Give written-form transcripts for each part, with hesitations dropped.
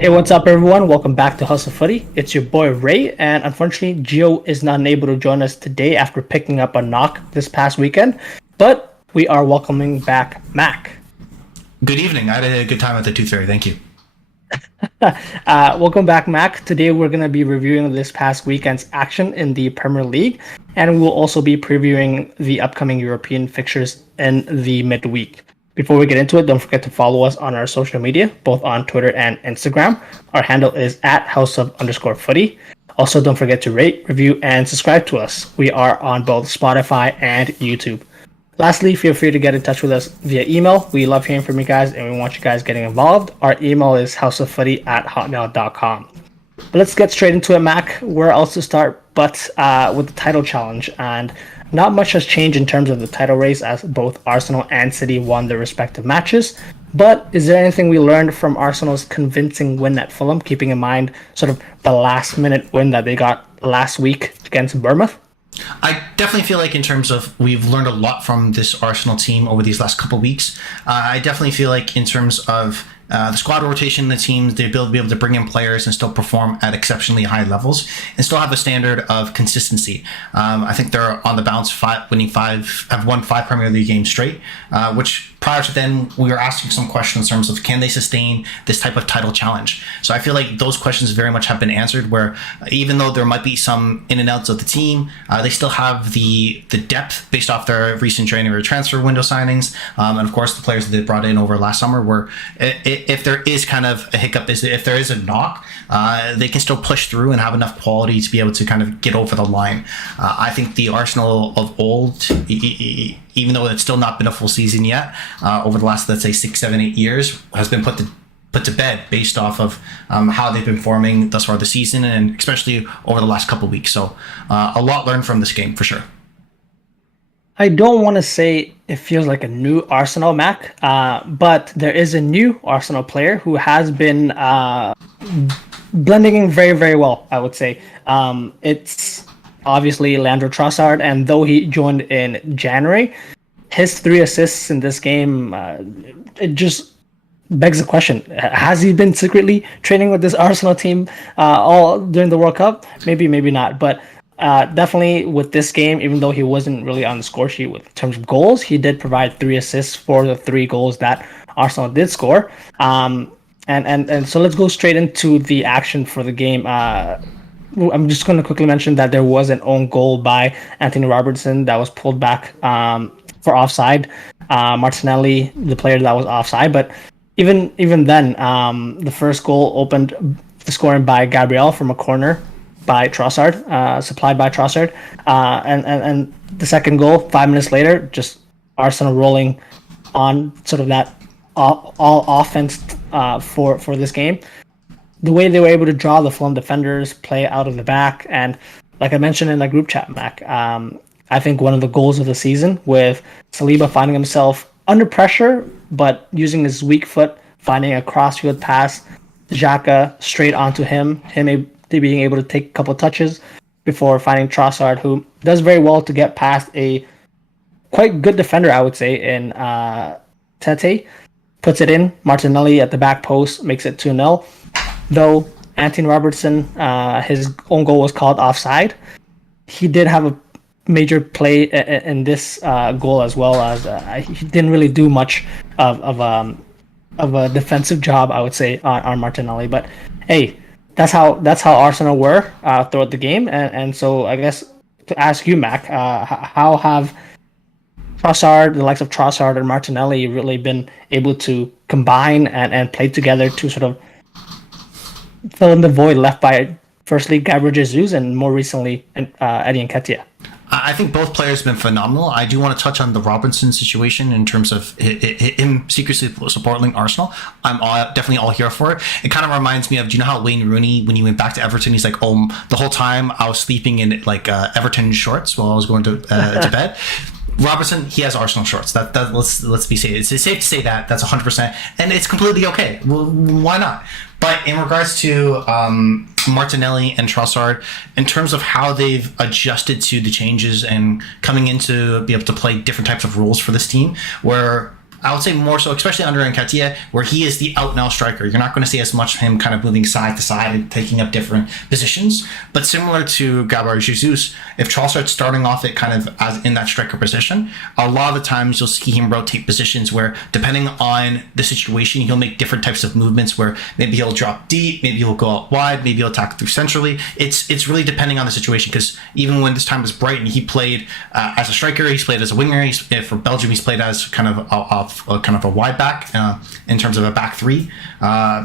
Hey, what's up, everyone? Welcome back to Hustle Footy. It's your boy Ray, and unfortunately, Gio is not able to join us today after picking up a knock this past weekend. But we are welcoming back Mac. Good evening. I had a good time at the Tooth Fairy. Thank you. Welcome back, Mac. Today, we're going to be reviewing this past weekend's action in the Premier League, and we'll also be previewing the upcoming European fixtures in the midweek. Before we get into it, don't forget to follow us on our social media, both on Twitter and Instagram. Our handle is at @houseof_footy. Also, don't forget to rate, review, and subscribe to us. We are on both Spotify and YouTube. Lastly, feel free to get in touch with us via email. We love hearing from you guys, and we want you guys getting involved. Our email is houseoffooty@hotmail.com. But let's get straight into it, Mac. Where else to start but with the title challenge? And not much has changed in terms of the title race as both Arsenal and City won their respective matches. But is there anything we learned from Arsenal's convincing win at Fulham, keeping in mind sort of the last-minute win that they got last week against Bournemouth? I definitely feel like in terms of we've learned a lot from this Arsenal team over these last couple of weeks. I definitely feel like in terms of the squad rotation, the teams, the ability to be able to bring in players and still perform at exceptionally high levels and still have a standard of consistency. I think they're on the bounce, have won five Premier League games straight, which prior to then we were asking some questions in terms of can they sustain this type of title challenge. So I feel like those questions very much have been answered, where even though there might be some in and outs of the team, they still have the depth based off their recent January transfer window signings, and of course the players that they brought in over last summer, where if there is kind of a hiccup, if there is a knock, they can still push through and have enough quality to be able to kind of get over the line. I think the Arsenal of old, even though it's still not been a full season yet, over the last, let's say, 6, 7, 8 years, has been put to bed based off of how they've been performing thus far this season, and especially over the last couple of weeks. So a lot learned from this game for sure. I don't want to say it feels like a new Arsenal, Mac, but there is a new Arsenal player who has been blending in very, very well, I would say. It's obviously Leandro Trossard, and though he joined in January, his 3 assists in this game, it just begs the question: has he been secretly training with this Arsenal team all during the World Cup? Maybe, maybe not. But definitely with this game, even though he wasn't really on the score sheet in terms of goals, he did provide 3 assists for the 3 goals that Arsenal did score. And so let's go straight into the action for the game. I'm just going to quickly mention that there was an own goal by Anthony Robertson that was pulled back for offside. Martinelli, the player that was offside, but even then, the first goal opened the scoring by Gabriel from a corner by Trossard, supplied by Trossard, and the second goal 5 minutes later, just Arsenal rolling on sort of that all offense for this game. The way they were able to draw the Fulham defenders, play out of the back, and like I mentioned in the group chat, Mac, I think one of the goals of the season, with Saliba finding himself under pressure, but using his weak foot, finding a crossfield pass, Xhaka straight onto him being able to take a couple touches before finding Trossard, who does very well to get past a quite good defender, I would say, in Tete. Puts it in. Martinelli at the back post makes it 2-0. Though Anthony Robertson, his own goal was called offside, he did have a major play in this goal, as well as he didn't really do much of a defensive job, I would say, on Martinelli. But hey, that's how Arsenal were throughout the game, and so I guess to ask you, Mac, how have Trossard, the likes of Trossard and Martinelli, really been able to combine and play together to sort of fill in the void left by, firstly, Gabriel Jesus, and more recently, Eddie Nketiah? I think both players have been phenomenal. I do want to touch on the Robinson situation in terms of him secretly supporting Arsenal. I'm definitely all here for it. It kind of reminds me of, do you know how Wayne Rooney, when he went back to Everton, he's like, oh, the whole time I was sleeping in like Everton shorts while I was going to bed. Robertson, he has Arsenal shorts. That let's be safe. It's safe to say that that's 100%, and it's completely okay. Well, why not? But in regards to Martinelli and Trossard, in terms of how they've adjusted to the changes and coming in to be able to play different types of roles for this team, where I would say more so, especially under Nketiah, where he is the out and out striker. You're not going to see as much of him kind of moving side to side and taking up different positions. But similar to Gabriel Jesus, if Trossard's starting off it kind of as in that striker position, a lot of the times you'll see him rotate positions where, depending on the situation, he'll make different types of movements where maybe he'll drop deep, maybe he'll go out wide, maybe he'll attack through centrally. It's really depending on the situation, because even when this time was Brighton, he played as a striker, he's played as a winger. For Belgium, he's played as kind of a wide back in terms of a back three.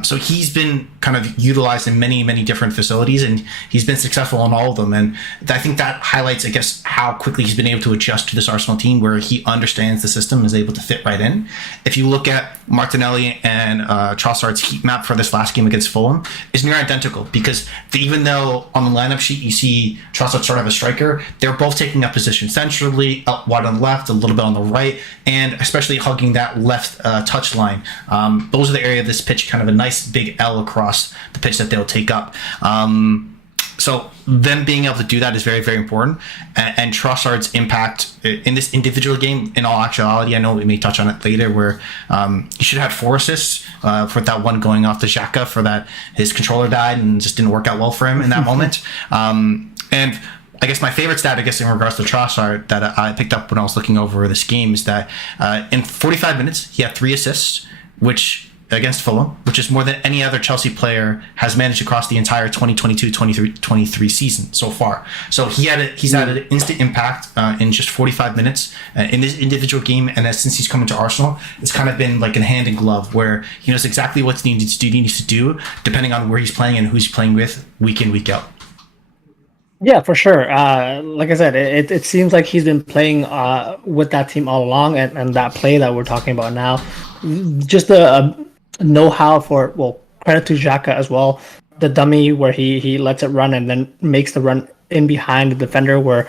So he's been kind of utilized in many different facilities, and he's been successful in all of them. And I think that highlights, I guess, how quickly he's been able to adjust to this Arsenal team, where he understands the system and is able to fit right in. If you look at Martinelli and Trossard's heat map for this last game against Fulham, is near identical, because even though on the lineup sheet you see Trossard sort of a striker, they're both taking up position centrally, up wide on the left, a little bit on the right, and especially hugging that left touch line. Those are the area of this pitch, kind of a nice big L across the pitch that they'll take up. So them being able to do that is very, very important. And Trossard's impact in this individual game, in all actuality, I know we may touch on it later, where he should have had 4 assists for that one going off to Xhaka, for that his controller died and just didn't work out well for him in that moment. And I guess my favorite stat, in regards to Trossard that I picked up when I was looking over this game, is that in 45 minutes, he had 3 assists, which against Fulham, which is more than any other Chelsea player has managed across the entire 2022-23 season so far. So he's had an instant impact in just 45 minutes in this individual game, and since he's come into Arsenal, it's kind of been like a hand in glove, where he knows exactly what he needs to do depending on where he's playing and who he's playing with week in, week out. Yeah, for sure. Like I said, it seems like he's been playing with that team all along, and that play that we're talking about now, just a know-how for, well, credit to Xhaka as well. The dummy where he lets it run and then makes the run in behind the defender, where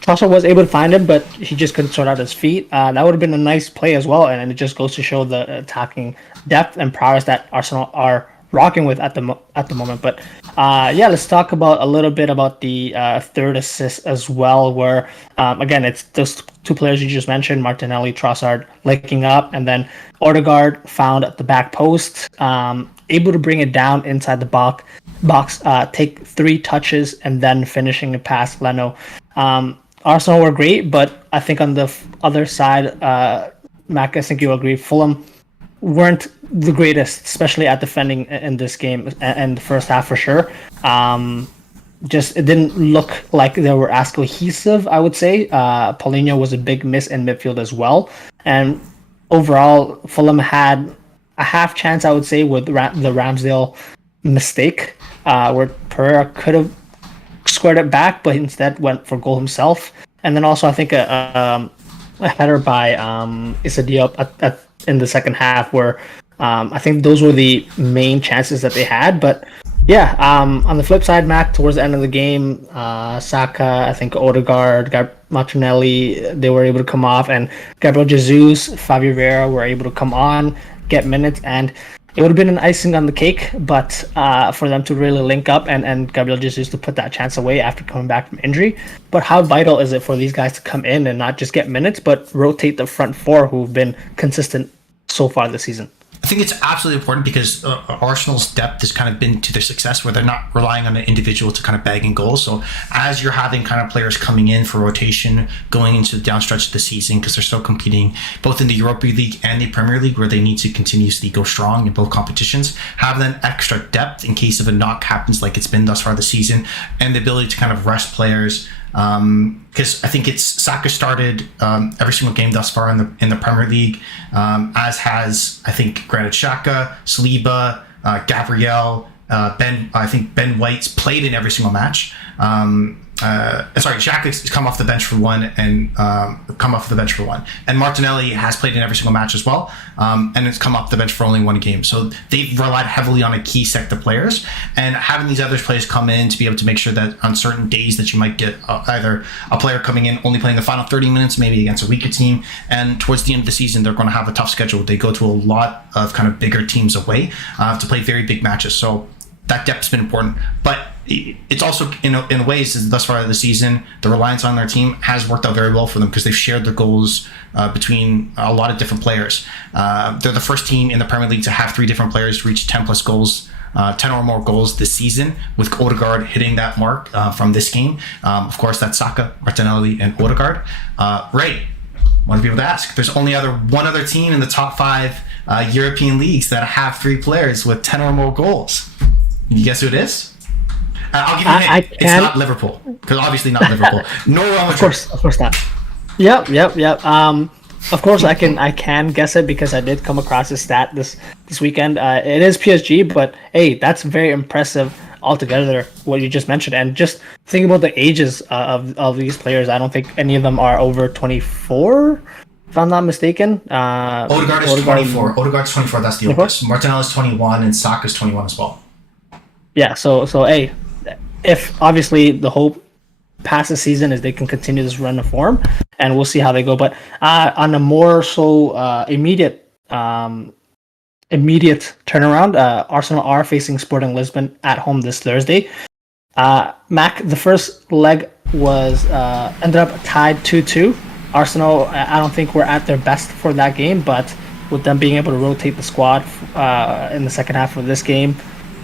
Trossard was able to find him, but he just couldn't sort out his feet. That would have been a nice play as well, and it just goes to show the attacking depth and prowess that Arsenal are rocking with at the moment. But let's talk about a little bit about the third assist as well, where again, it's those 2 players you just mentioned, Martinelli, Trossard linking up, and then Odegaard found at the back post, able to bring it down inside the box, take 3 touches, and then finishing it past Leno. Arsenal were great, but I think on the other side, Mac, I think you'll agree, Fulham weren't the greatest, especially at defending in this game and the first half for sure. Just it didn't look like they were as cohesive, I would say. Paulinho was a big miss in midfield as well. And overall, Fulham had a half chance, I would say, with the Ramsdale mistake, where Pereira could have squared it back, but instead went for goal himself. And then also, I think a header by Issa Diop in the second half, where I think those were the main chances that they had. But yeah, on the flip side, Mac, towards the end of the game, Saka, I think Odegaard, Martinelli, they were able to come off, and Gabriel Jesus, Fabio Vieira were able to come on, get minutes, and it would have been an icing on the cake, but for them to really link up and Gabriel Jesus to put that chance away after coming back from injury. But how vital is it for these guys to come in and not just get minutes, but rotate the front 4 who've been consistent so far this season? I think it's absolutely important, because Arsenal's depth has kind of been to their success, where they're not relying on an individual to kind of bag in goals. So as you're having kind of players coming in for rotation, going into the downstretch of the season, because they're still competing both in the Europa League and the Premier League, where they need to continuously go strong in both competitions, have that extra depth in case of a knock happens like it's been thus far this season, and the ability to kind of rest players. Because I think Saka started every single game thus far in the Premier League, as has, I think, Granit Xhaka, Saliba, Gabriel, Ben White's played in every single match. Xhaka's come off the bench for one, and Martinelli has played in every single match as well, and it's come off the bench for only one game. So they've relied heavily on a key set of players, and having these other players come in to be able to make sure that on certain days that you might get either a player coming in only playing the final 30 minutes, maybe against a weaker team, and towards the end of the season they're going to have a tough schedule. They go to a lot of kind of bigger teams away to play very big matches. So that depth's been important. But it's also, in ways, thus far this season, the reliance on their team has worked out very well for them because they've shared their goals between a lot of different players. They're the first team in the Premier League to have 3 different players reach 10 plus goals, 10 or more goals this season, with Odegaard hitting that mark from this game. Of course, that's Saka, Martinelli, and Odegaard. Ray, want to be able to ask, there's only one other team in the top 5 European leagues that have 3 players with 10 or more goals. Can you guess who it is? I'll give you a hint. It's not Liverpool, because obviously not Liverpool. No Real Madrid. Of course not. Yep. Of course, I can guess it because I did come across this stat this weekend. It is PSG, but hey, that's very impressive altogether. What you just mentioned, and just think about the ages of these players. I don't think any of them are over 24, if I'm not mistaken. Odegaard is 24. Odegaard's 24. That's the oldest. Martinelli's 21, and Saka's 21 as well. Yeah. So hey, if obviously the hope past the season is they can continue this run of form, and we'll see how they go. But on a more immediate turnaround, Arsenal are facing Sporting Lisbon at home this Thursday. Mac, the first leg was ended up tied 2-2. Arsenal, I don't think were at their best for that game, but with them being able to rotate the squad in the second half of this game,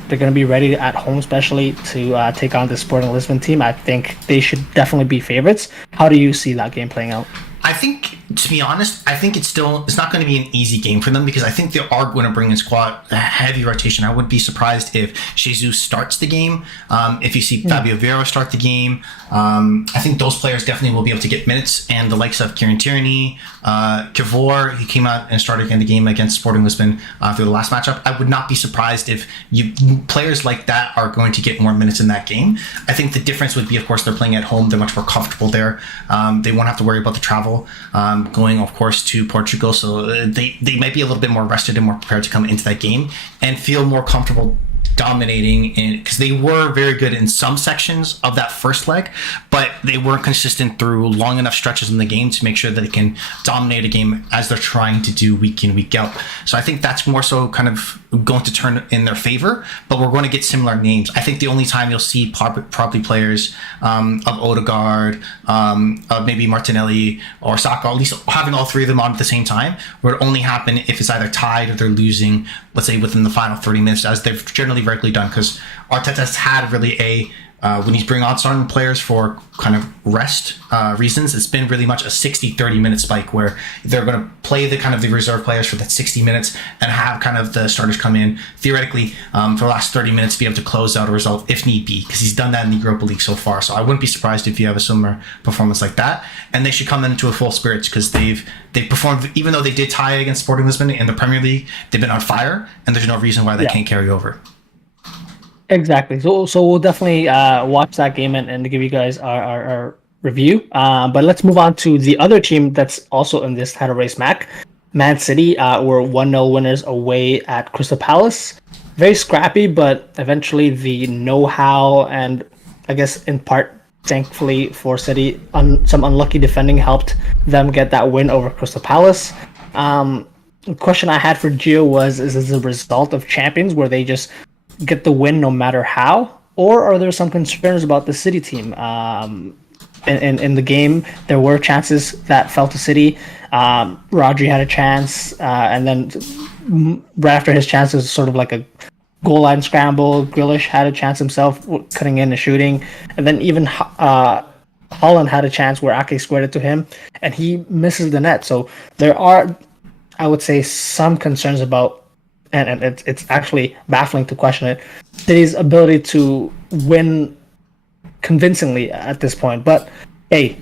they're going to be ready at home, especially to take on the Sporting Lisbon team. I think they should definitely be favorites. How do you see that game playing out? I think, to be honest, I think it's not going to be an easy game for them because I think they are going to bring in squad heavy rotation. I wouldn't be surprised if Jesus starts the game, if you see Fabio Vieira start the game. I think those players definitely will be able to get minutes, and the likes of Kieran Tierney, Kivor, he came out and started in the game against Sporting Lisbon through the last matchup. I would not be surprised if players like that are going to get more minutes in that game. I think the difference would be, of course, they're playing at home. They're much more comfortable there. They won't have to worry about the travel. Going, of course, to Portugal, so they might be a little bit more rested and more prepared to come into that game and feel more comfortable dominating, because they were very good in some sections of that first leg, but they weren't consistent through long enough stretches in the game to make sure that they can dominate a game as they're trying to do week in, week out. So I think that's more so kind of going to turn in their favor, but we're going to get similar names. I think the only time you'll see probably players of Odegaard, of maybe Martinelli or Saka, at least having all 3 of them on at the same time, would only happen if it's either tied or they're losing, let's say, within the final 30 minutes, as they've generally regularly done, because Arteta's had really when he's bringing on certain players for kind of rest reasons, it's been really much a 60-30 minute spike where they're going to play the kind of the reserve players for that 60 minutes and have kind of the starters come in theoretically for the last 30 minutes to be able to close out a result if need be, because he's done that in the Europa League so far. So I wouldn't be surprised if you have a similar performance like that, and they should come into a full spirits because they've performed, even though they did tie against Sporting Lisbon in the Premier League, they've been on fire, and there's no reason why they can't carry over. Exactly. So we'll definitely watch that game and give you guys our review. But let's move on to the other team that's also in this title race, Mac. Man City were 1-0 winners away at Crystal Palace. Very scrappy, but eventually the know-how and I guess in part, thankfully for City, some unlucky defending helped them get that win over Crystal Palace. The question I had for Gio was, is this a result of champions where they just get the win no matter how, or are there some concerns about the City team? In the game, there were chances that fell to City. Rodri had a chance, and then right after his chance, it was sort of like a goal line scramble. Grealish had a chance himself, cutting in and shooting, and then even Holland had a chance where Ake squared it to him, and he misses the net. So there are, I would say, some concerns about, and it's actually baffling to question it, City's ability to win convincingly at this point. But hey,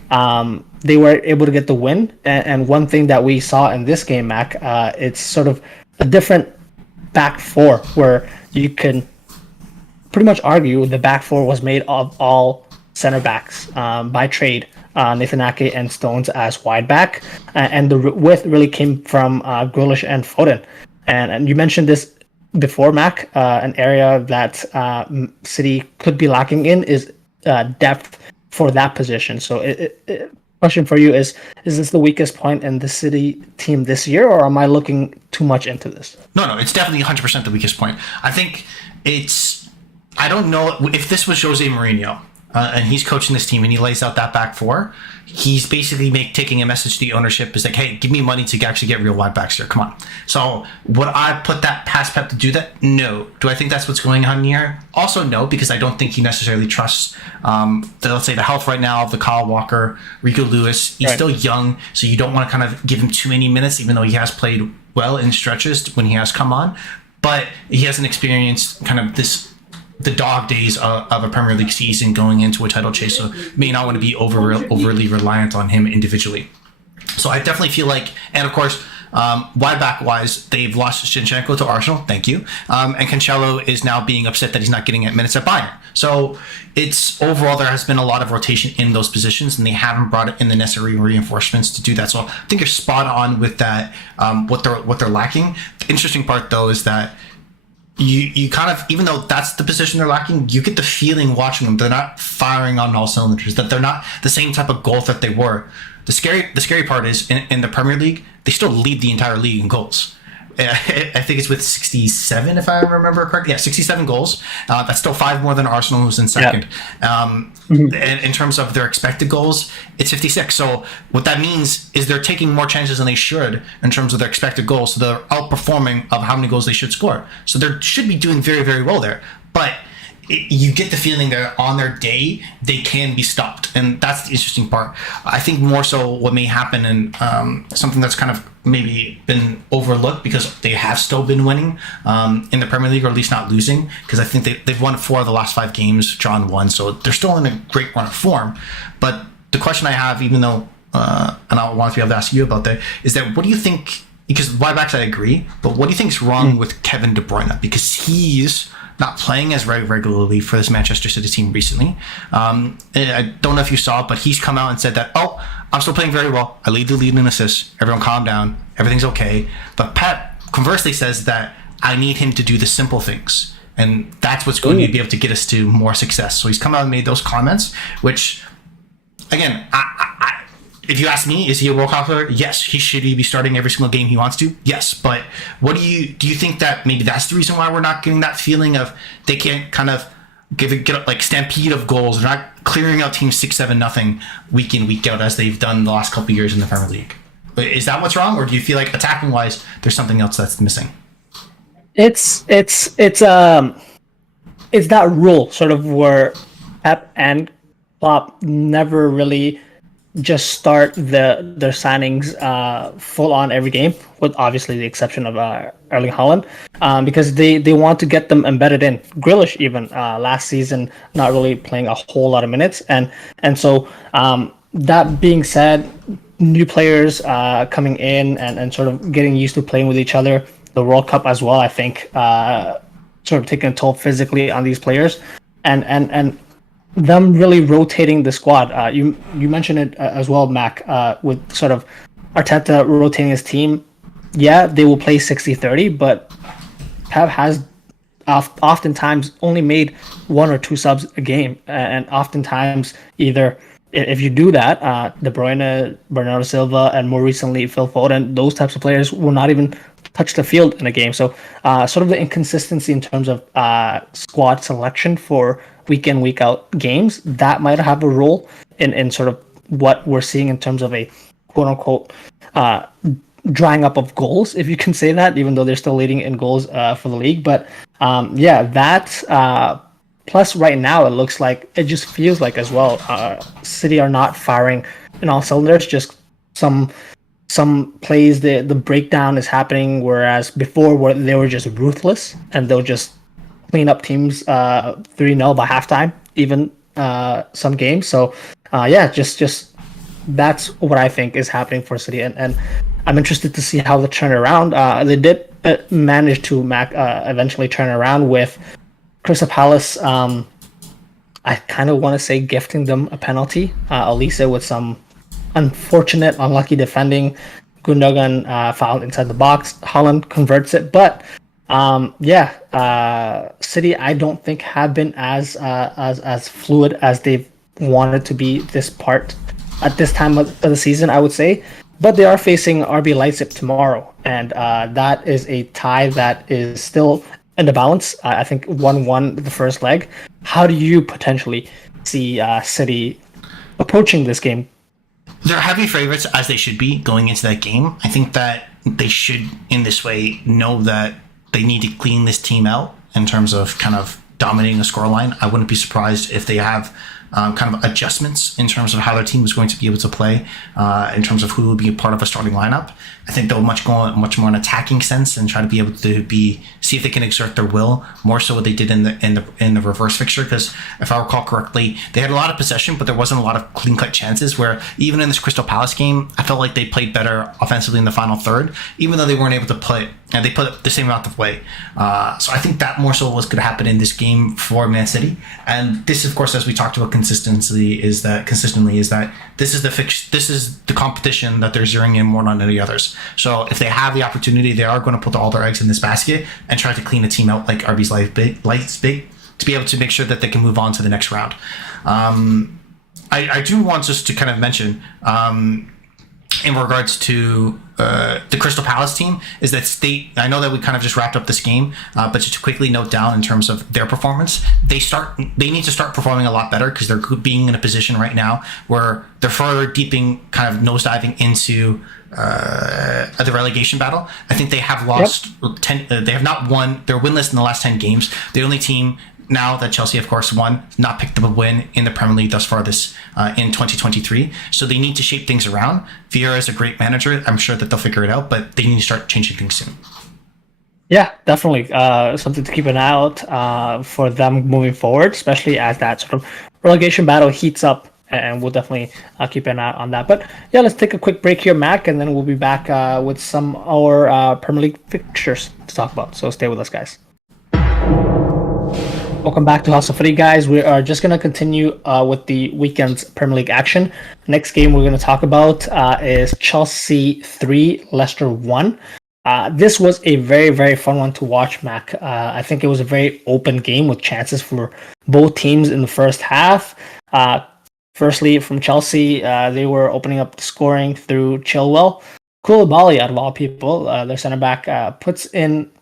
they were able to get the win, and one thing that we saw in this game, Mac, it's sort of a different back four where you can pretty much argue the back four was made of all center backs by trade. Nathan Ake and Stones as wide back, and the width really came from Grealish and Foden. And you mentioned this before, Mac. An area that City could be lacking in is depth for that position. So, question for you is this the weakest point in the City team this year, or am I looking too much into this? No, it's definitely 100% the weakest point. I think it's I don't know if this was Jose Mourinho and he's coaching this team and he lays out that back four. He's basically taking a message to the ownership is like, hey, give me money to actually get real wide backs here. Come on. So would I put that past Pep to do that? No. Do I think that's what's going on here? Also no, because I don't think he necessarily trusts, let's say, the health right now of the Kyle Walker, Rico Lewis. He's still young, so you don't want to kind of give him too many minutes, even though he has played well in stretches when he has come on. But he hasn't experienced kind of the dog days of a Premier League season going into a title chase, so may not want to be overly reliant on him individually. So I definitely feel like, and of course, wide back wise, they've lost Zinchenko to Arsenal. Thank you. And Cancelo is now being upset that he's not getting minutes at Bayern. So it's overall there has been a lot of rotation in those positions, and they haven't brought in the necessary reinforcements to do that. So I think you're spot on with that. What they're lacking. The interesting part though is that you kind of, even though that's the position they're lacking, you get the feeling watching them they're not firing on all cylinders, that they're not the same type of goal that they were. The scary part is in the Premier League, they still lead the entire league in goals. I think it's with 67, if I remember correctly. Yeah, 67 goals. That's still 5 more than Arsenal, who's in second. And in terms of their expected goals, it's 56. So what that means is they're taking more chances than they should in terms of their expected goals. So they're outperforming of how many goals they should score. So they should be doing very, very well there. But you get the feeling that on their day they can be stopped, and that's the interesting part. I think more so what may happen, and something that's kind of maybe been overlooked because they have still been winning in the Premier League, or at least not losing, because I think they've won 4 of the last 5 games, drawn 1, so they're still in a great run of form. But the question I have, even though and I want to be able to ask you about that, is that what do you think? Because wide backs, I agree, but what do you think is wrong with Kevin De Bruyne? Because he's not playing as regularly for this Manchester City team recently. I don't know if you saw it, but he's come out and said that, I'm still playing very well. I lead the league in assists. Everyone calm down. Everything's okay. But Pep conversely says that I need him to do the simple things. And that's what's going to be able to get us to more success. So he's come out and made those comments, which, again, if you ask me, is he a world class player? Yes. Should he be starting every single game he wants to? Yes. But what do you think that maybe that's the reason why we're not getting that feeling of they can't kind of get like stampede of goals? They're not clearing out teams 6-7-0 week in, week out as they've done the last couple of years in the Premier League. Is that what's wrong, or do you feel like attacking wise there's something else that's missing? It's that rule sort of where Pep and Klopp never really just start their signings full on every game, with obviously the exception of Erling Haaland, because they want to get them embedded in. Grealish even last season not really playing a whole lot of minutes, and so that being said, new players coming in and sort of getting used to playing with each other. The World Cup as well, I think, sort of taking a toll physically on these players, and them really rotating the squad. You mentioned it as well, Mac, with sort of Arteta rotating his team. Yeah, they will play 60-30, but Pep has oftentimes only made 1 or 2 subs a game, and oftentimes either, if you do that, De Bruyne, Bernardo Silva, and more recently Phil Foden, those types of players will not even touch the field in a game. So sort of the inconsistency in terms of squad selection for week in, week out games, that might have a role in sort of what we're seeing in terms of a quote unquote drying up of goals, if you can say that, even though they're still leading in goals for the league. But that plus right now it looks like, it just feels like as well, City are not firing in all cylinders. Just some plays, the breakdown is happening, whereas before where they were just ruthless and they'll just clean up teams 3-0 by halftime, even some games. So just that's what I think is happening for City, and I'm interested to see how they turn around. They did manage to eventually turn around with Crystal Palace. I kind of want to say gifting them a penalty. Elise with some unfortunate, unlucky defending. Gundogan fouled inside the box. Haaland converts it, but City, I don't think have been as fluid as they've wanted to be this part at this time of the season, I would say. But they are facing RB Leipzig tomorrow, and that is a tie that is still in the balance. I think 1-1 the first leg. How do you potentially see City approaching this game? They're heavy favorites, as they should be, going into that game. I think that they should, in this way, know that they need to clean this team out in terms of kind of dominating the scoreline. I wouldn't be surprised if they have kind of adjustments in terms of how their team is going to be able to play, in terms of who will be a part of a starting lineup. I think they'll go much more in attacking sense and try to be able to see if they can exert their will more so what they did in the reverse fixture. Because if I recall correctly, they had a lot of possession, but there wasn't a lot of clean cut chances. Where even in this Crystal Palace game, I felt like they played better offensively in the final third, even though they weren't able to put the same amount of way. So I think that more so was going to happen in this game for Man City. And this, of course, as we talked about consistently, is that this is the competition that they're zeroing in more than any others. So if they have the opportunity, they are going to put all their eggs in this basket and try to clean the team out like RB's Lights Big to be able to make sure that they can move on to the next round. I do want just to kind of mention in regards to the Crystal Palace team is that I know that we kind of just wrapped up this game, but just to quickly note down in terms of their performance, they need to start performing a lot better because they're being in a position right now where they're further kind of nosediving into the relegation battle. I think they have lost 10. They have not won. They're winless in the last 10 games. The only team now that Chelsea, of course, won, not picked up a win in the Premier League thus far in 2023. So they need to shape things around. Vieira is a great manager. I'm sure that they'll figure it out, but they need to start changing things soon. Yeah, definitely. Something to keep an eye out for them moving forward, especially as that sort of relegation battle heats up. And we'll definitely keep an eye on that. But yeah, let's take a quick break here, Mac, and then we'll be back with some of our Premier League fixtures to talk about. So stay with us, guys. Welcome back to House of Footy, guys. We are just going to continue with the weekend's Premier League action. Next game we're going to talk about is Chelsea 3, Leicester 1. This was a very, very fun one to watch, Mac. I think it was a very open game with chances for both teams in the first half. Firstly, from Chelsea, they were opening up the scoring through Chilwell. Koulibaly, out of all people, their centre-back, puts in...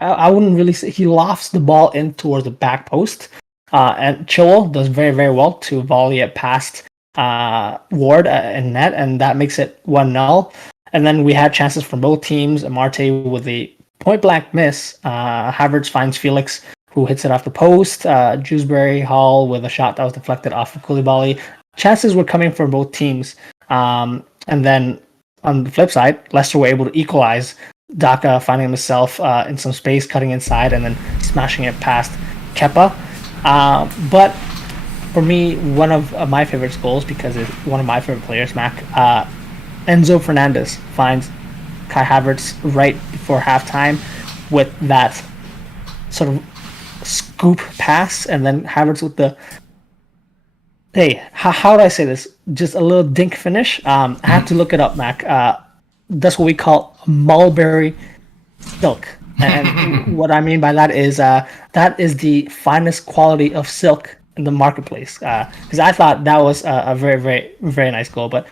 I wouldn't really say he lofts the ball in towards the back post, and Chilwell does very, very well to volley it past Ward in net, and that makes it 1-0. And then we had chances from both teams. Marte with a point-blank miss. Havertz finds Felix, who hits it off the post. Dewsbury Hall with a shot that was deflected off of Koulibaly. Chances were coming from both teams. And then on the flip side, Leicester were able to equalize. Daka finding himself in some space, cutting inside, and then smashing it past Kepa. But for me, one of my favorite goals, because it's one of my favorite players, Mac, Enzo Fernandez finds Kai Havertz right before halftime with that sort of scoop pass, and then Havertz with the how do I say this? Just a little dink finish. I had to look it up, Mac. That's what we call mulberry silk. And what I mean by that is that is the finest quality of silk in the marketplace. Because I thought that was a very, very, very nice goal. But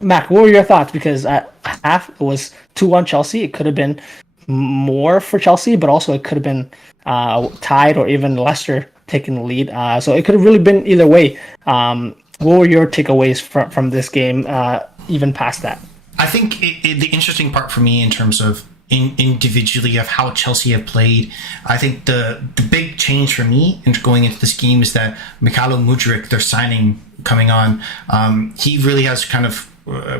Mac, what were your thoughts? Because at half it was 2-1 Chelsea. It could have been more for Chelsea, but also it could have been tied or even Leicester taking the lead. So it could have really been either way. What were your takeaways from this game, even past that? I think the interesting part for me in terms of individually of how Chelsea have played, I think the big change for me in going into this game is that Mykhailo Mudryk, their signing coming on, he really has kind of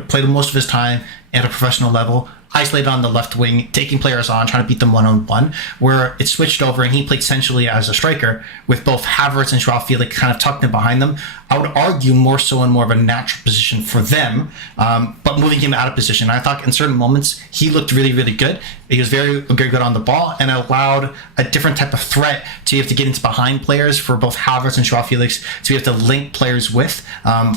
played most of his time at a professional level, isolated on the left wing, taking players on, trying to beat them one-on-one, where it switched over and he played essentially as a striker with both Havertz and Joao Felix kind of tucked in behind them. I would argue more so in more of a natural position for them, but moving him out of position. I thought in certain moments he looked really, really good. He was very, very good on the ball and allowed a different type of threat to be able to get into behind players for both Havertz and Joao Felix to be able to link players with,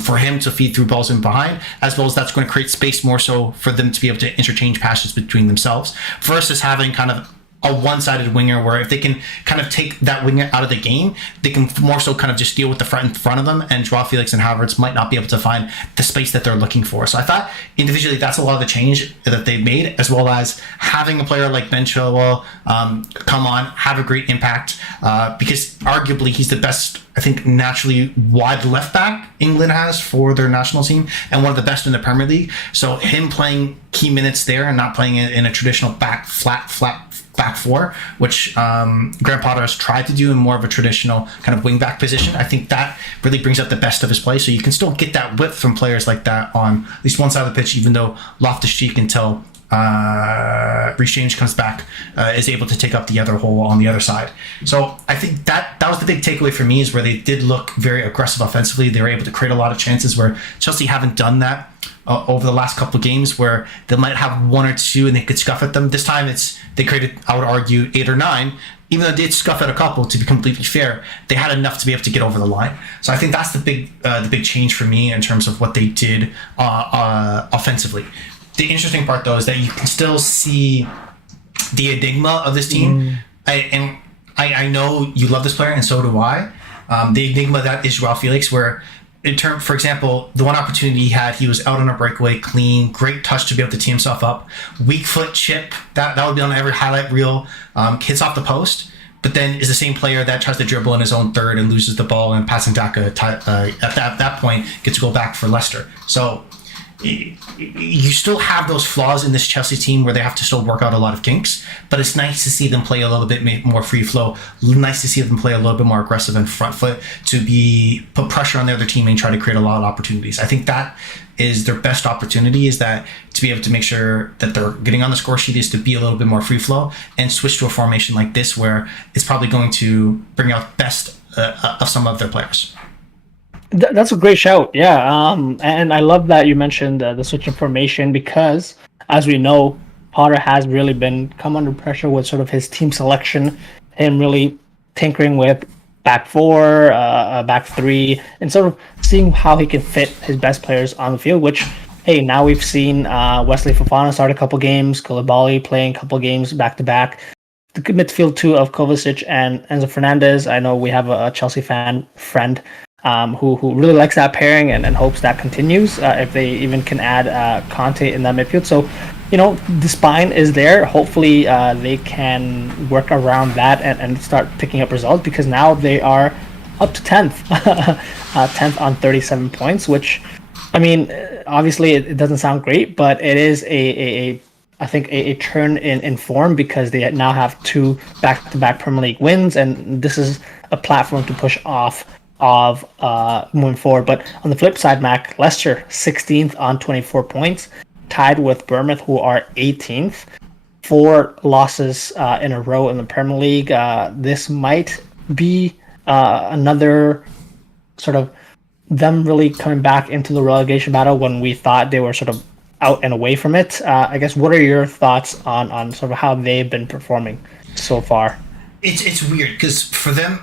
for him to feed through balls in behind, as well as that's going to create space more so for them to be able to interchange passes between themselves versus having kind of a one-sided winger where if they can kind of take that winger out of the game, they can more so kind of just deal with the front in front of them, and Joao Felix and Havertz might not be able to find the space that they're looking for. So I thought individually that's a lot of the change that they've made, as well as having a player like Ben Chilwell come on, have a great impact, because arguably he's the best, I think, naturally wide left back England has for their national team, and one of the best in the Premier League. So him playing key minutes there and not playing in a traditional flat back four, which Graham Potter has tried to do in more of a traditional kind of wing back position. I think that really brings out the best of his play. So you can still get that width from players like that on at least one side of the pitch, even though Loftus-Cheek, until Reece James comes back, is able to take up the other hole on the other side. So I think that was the big takeaway for me, is where they did look very aggressive offensively. They were able to create a lot of chances where Chelsea haven't done that over the last couple of games, where they might have one or two and they could scuff at them. This time they created, I would argue, 8 or 9. Even though they did scuff at a couple, to be completely fair, they had enough to be able to get over the line. So I think that's the big change for me in terms of what they did offensively. The interesting part, though, is that you can still see the enigma of this team. I know you love this player, and so do I. The enigma that is Joao Felix, where for example, the one opportunity he had, he was out on a breakaway, clean, great touch to be able to tee himself up. Weak foot chip, that would be on every highlight reel, hits off the post, but then is the same player that tries to dribble in his own third and loses the ball, and passing Daka at that point gets to go back for Leicester. So you still have those flaws in this Chelsea team where they have to still work out a lot of kinks, but it's nice to see them play a little bit more free flow. Nice to see them play a little bit more aggressive and front foot to put pressure on the other team and try to create a lot of opportunities. I think that is their best opportunity, is that to be able to make sure that they're getting on the score sheet, is to be a little bit more free flow and switch to a formation like this where it's probably going to bring out best of some of their players. That's a great shout, yeah. And I love that you mentioned the switch in formation, because, as we know, Potter has really come under pressure with sort of his team selection, him really tinkering with back four, back three, and sort of seeing how he can fit his best players on the field, which, hey, now we've seen Wesley Fofana start a couple games, Koulibaly playing a couple games back-to-back. The midfield two of Kovacic and Enzo Fernandez. I know we have a Chelsea friend who really likes that pairing and hopes that continues, if they even can add Conte in that midfield. So, the spine is there. Hopefully they can work around that and start picking up results, because now they are up to 10th, 10th on 37 points, which, I mean, obviously it doesn't sound great, but it is I think a turn in form, because they now have 2 back-to-back Premier League wins, and this is a platform to push off of moving forward. But on the flip side, Mac, Leicester 16th on 24 points, tied with Bournemouth, who are 18th. 4 losses in a row in the Premier League. This might be another sort of them really coming back into the relegation battle when we thought they were sort of out and away from it. I guess, what are your thoughts on sort of how they've been performing so far? It's weird, because for them,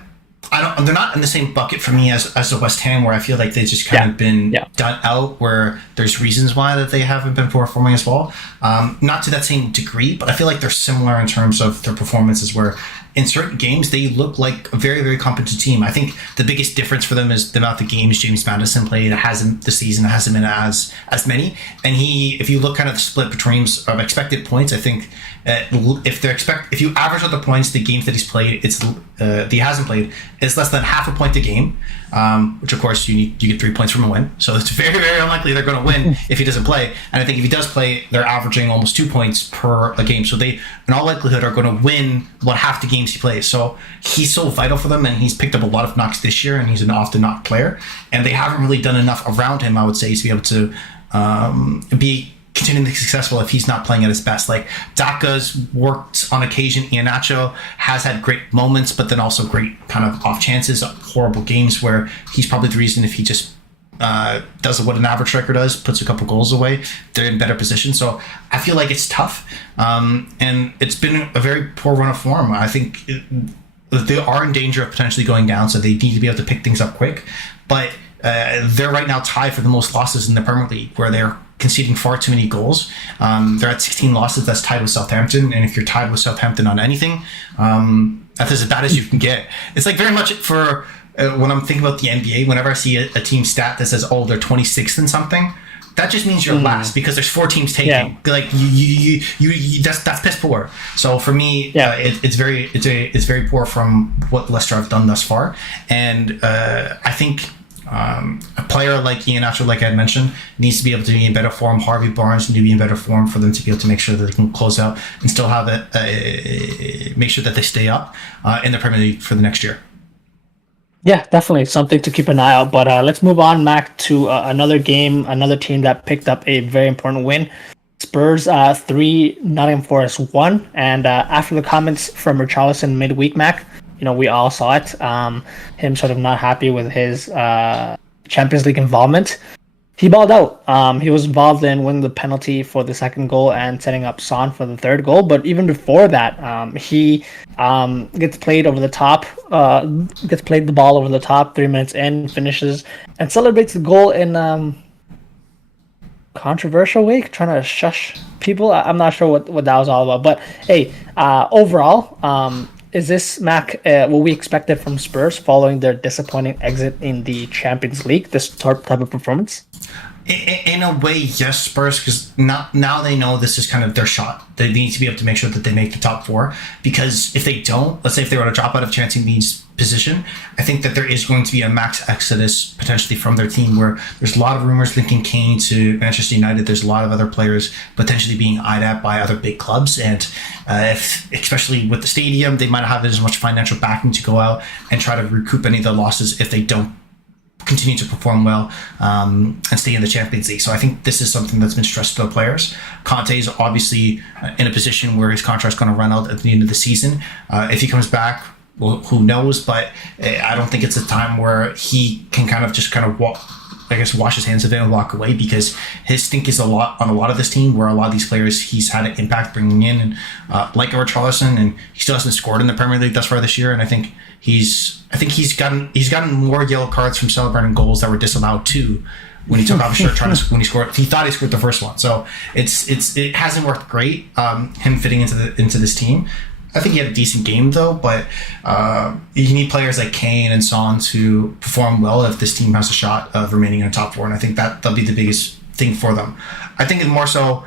they're not in the same bucket for me as the West Ham, where I feel like they've just kind of been done out, where there's reasons why that they haven't been performing as well. Not to that same degree, but I feel like they're similar in terms of their performances, where in certain games they look like a very, very competent team. I think the biggest difference for them is the amount of games James Maddison played. This season hasn't been as many. And if you look kind of the split between expected points, I think if you average out the points, the games that he's played, that he hasn't played, it's less than half a point a game, which of course you get 3 points from a win. So it's very, very unlikely they're going to win if he doesn't play. And I think if he does play, they're averaging almost 2 points per a game. So they, in all likelihood, are going to win half the games he plays. So he's so vital for them, and he's picked up a lot of knocks this year, and he's an often knocked player. And they haven't really done enough around him, I would say, to be able to be continually successful if he's not playing at his best. Like, Daka's worked on occasion. Iheanacho has had great moments, but then also great kind of off chances, horrible games where he's probably the reason, if he just does what an average striker does, puts a couple goals away, they're in better position. So I feel like it's tough, and it's been a very poor run of form. I think they are in danger of potentially going down, so they need to be able to pick things up quick. But they're right now tied for the most losses in the Premier League, where they're conceding far too many goals. They're at 16 losses. That's tied with Southampton. And if you're tied with Southampton on anything, that's as bad as you can get. It's like very much for when I'm thinking about the NBA, whenever I see a team stat that says, oh, they're 26th in something, that just means you're last because there's 4 teams taking. Yeah. Like you that's piss poor. So for me, it's very poor from what Leicester have done thus far. And I think a player like Iheanacho, like I had mentioned, needs to be able to be in better form. Harvey Barnes needs to be in better form for them to be able to make sure that they can close out and still have it, make sure that they stay up in the Premier League for the next year. Yeah, definitely something to keep an eye out. But let's move on, Mac, to another game, another team that picked up a very important win. Spurs 3, Nottingham Forest 1. And after the comments from Richarlison midweek, Mac, we all saw it. Him sort of not happy with his Champions League involvement. He balled out. He was involved in winning the penalty for the second goal and setting up Son for the third goal. But even before that, he gets played over the top, gets played the ball over the top, 3 minutes in, finishes, and celebrates the goal in controversial way, trying to shush people. I'm not sure what that was all about. But hey, overall, is this, Mac, what we expected from Spurs following their disappointing exit in the Champions League, this type of performance? In a way, yes, Spurs, because now they know this is kind of their shot. They need to be able to make sure that they make the top 4, because if they don't, let's say if they were to drop out of Champions League's position, I think that there is going to be a max exodus potentially from their team, where there's a lot of rumors linking Kane to Manchester United. There's a lot of other players potentially being eyed at by other big clubs, and especially with the stadium, they might not have as much financial backing to go out and try to recoup any of the losses if they don't continue to perform well and stay in the Champions League. So I think this is something that's been stressed to the players. Conte is obviously in a position where his contract's going to run out at the end of the season. If he comes back, well, who knows? But I don't think it's a time where he can wash his hands of it and walk away, because his stink is on a lot of this team, where a lot of these players he's had an impact bringing in, and like Richarlison, and he still hasn't scored in the Premier League thus far this year. And I think he's gotten more yellow cards from celebrating goals that were disallowed too, when he took off his shirt when he scored. He thought he scored the first one, so it hasn't worked great. Him fitting into this team. I think he had a decent game though, but you need players like Kane and Son to perform well if this team has a shot of remaining in the top 4, and I think that'll be the biggest thing for them. I think it's more so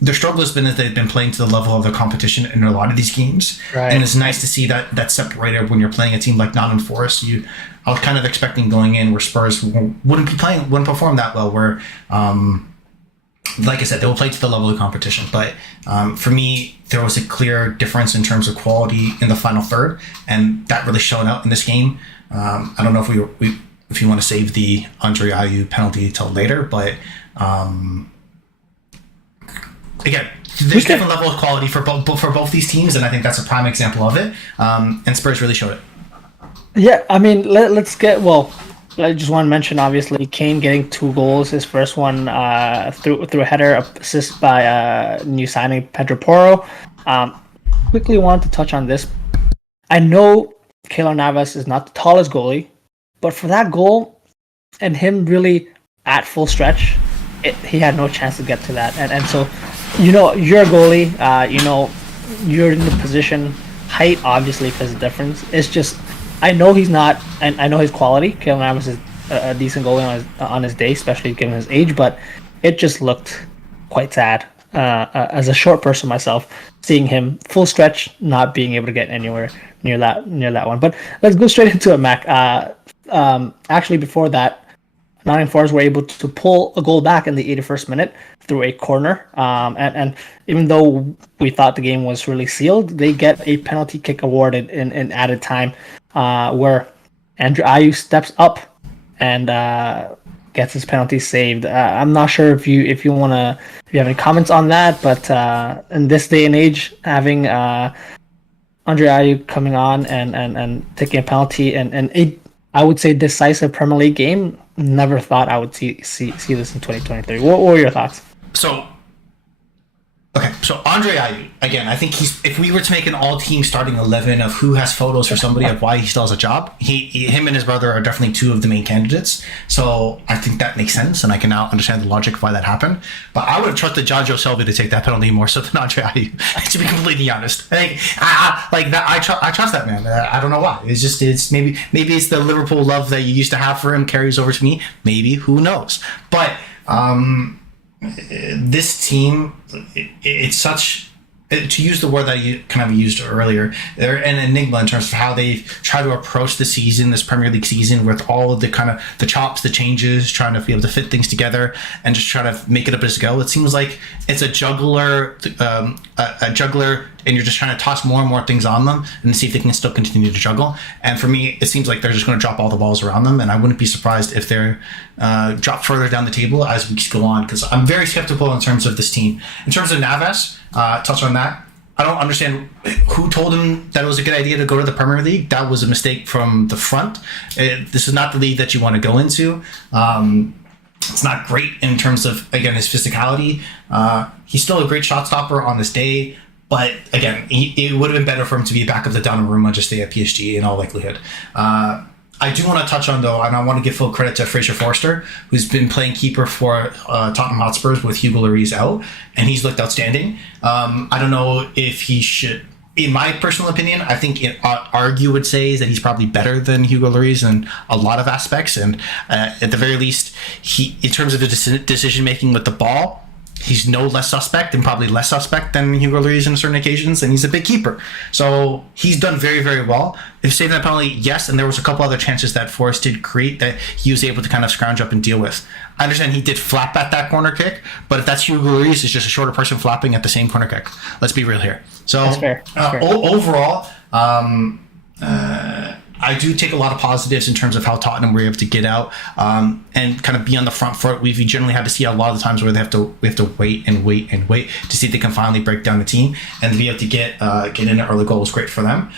their struggle has been that they've been playing to the level of the competition in a lot of these games, right. And it's nice to see that separated when you're playing a team like Nottingham Forest. I was kind of expecting going in where Spurs wouldn't perform that well, where like I said, they will play to the level of competition. But for me, there was a clear difference in terms of quality in the final third, and that really showed out in this game. I don't know if you want to save the Andre Ayew penalty till later, but again, there's a different level of quality for both these teams, and I think that's a prime example of it. And Spurs really showed it. Yeah, I mean, let's get I just want to mention, obviously, Kane getting 2 goals. His first one through a header, assist by new signing Pedro Porro. Quickly wanted to touch on this. I know Keylor Navas is not the tallest goalie, but for that goal and him really at full stretch, he had no chance to get to that. And so, you're a goalie. You're in the position. Height obviously plays a difference. It's just, I know he's not, and I know his quality. Keylor Navas is a decent goalie on his day, especially given his age, but it just looked quite sad as a short person myself, seeing him full stretch, not being able to get anywhere near that one. But let's go straight into it, Mac. Actually, before that, Nottingham Forest were able to pull a goal back in the 81st minute through a corner. And even though we thought the game was really sealed, they get a penalty kick awarded in added time, where Andre Ayew steps up and gets his penalty saved. I'm not sure if you have any comments on that, but in this day and age, having Andre Ayew coming on and taking a penalty and I would say decisive Premier League game, never thought I would see this in 2023. What were your thoughts? So Okay, so Andre Ayew, again, I think if we were to make an all-team starting 11 of who has photos for somebody of why he still has a job, him and his brother are definitely two of the main candidates. So I think that makes sense, and I can now understand the logic of why that happened. But I would have trusted John Joe Shelby to take that penalty more so than Andre Ayew, to be completely honest. I trust that man. I don't know why. It's maybe it's the Liverpool love that you used to have for him carries over to me. Maybe, who knows? But this team, it's such, to use the word that you kind of used earlier, they're an enigma in terms of how they try to approach the season, this Premier League season, with all of the kind of the chops, the changes, trying to be able to fit things together and just try to make it up as go. It seems like it's a juggler, and you're just trying to toss more and more things on them and see if they can still continue to juggle. And for me, it seems like they're just going to drop all the balls around them, and I wouldn't be surprised if they're dropped further down the table as weeks go on, because I'm very skeptical in terms of this team. In terms of Navas, touch on that. I don't understand who told him that it was a good idea to go to the Premier League. That was a mistake from the front. This is not the league that you want to go into. It's not great in terms of, again, his physicality. He's still a great shot stopper on this day. But again, it would have been better for him to be back of the Donnarumma, just stay at PSG in all likelihood. I do want to touch on, though, and I want to give full credit to Fraser Forster, who's been playing keeper for Tottenham Hotspurs with Hugo Lloris out, and he's looked outstanding. I don't know if he should. In my personal opinion, I think argue would say is that he's probably better than Hugo Lloris in a lot of aspects, and at the very least, he, in terms of the decision making with the ball, he's no less suspect and probably less suspect than Hugo Lloris on certain occasions, and he's a big keeper. So he's done very, very well. If saving that penalty, yes, and there was a couple other chances that Forrest did create that he was able to kind of scrounge up and deal with. I understand he did flap at that corner kick, but if that's Hugo Lloris, it's just a shorter person flapping at the same corner kick. Let's be real here. So That's fair. Overall, I do take a lot of positives in terms of how Tottenham were able to get out and kind of be on the front foot. We've generally had to see a lot of the times where we have to wait to see if they can finally break down the team, and to be able to get in an early goal was great for them.